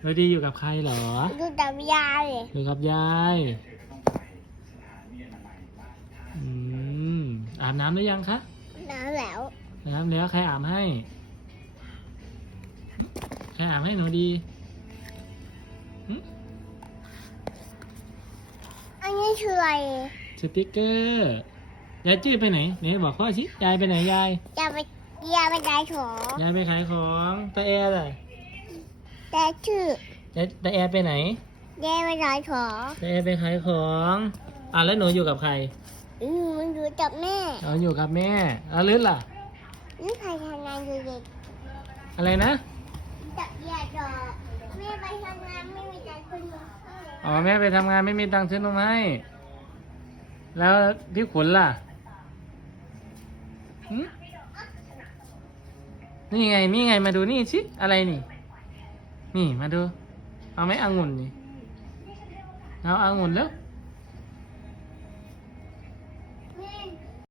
หนูดีอยู่กับใครเหรอ ดูดับยาเลยอยู่กับยาย อืม อาบน้ำหรือยังคะ น้ำแล้วอาบน้ำแล้วใครอาบให้ ใครอาบให้หนูดีหึอันนี้คืออะไรสติกเกอร์ ยายจื้อไปไหนไหนบอกพ่อสิยายไปไหนยาย ยาไปยาไปได้ถอยายไปขายของตาแอร์ล่ะ แต่ชื่อยายตาแอร์ไปไหนยาไปได้ถอตาแอร์ไปขายของอะแล้วหนูอยู่กับใครอืมมันอยู่กับแม่เราอยู่กับแม่แล้วลึกล่ะ นี่ใครทำงานอยู่เด็กอะไรนะจับยาดอกแม่ไปทำงานไม่มีการคนมาให้อ๋อแม่ไปทำงานไม่มีตังค์ซื้อนมให้แล้วพี่ขุนล่ะหึนี่ไงนี่ไงมาดูนี่สิอะไรนี่ นี่มาดู เอาไหมองุ่นนี่เอาองุ่นแล้วแม่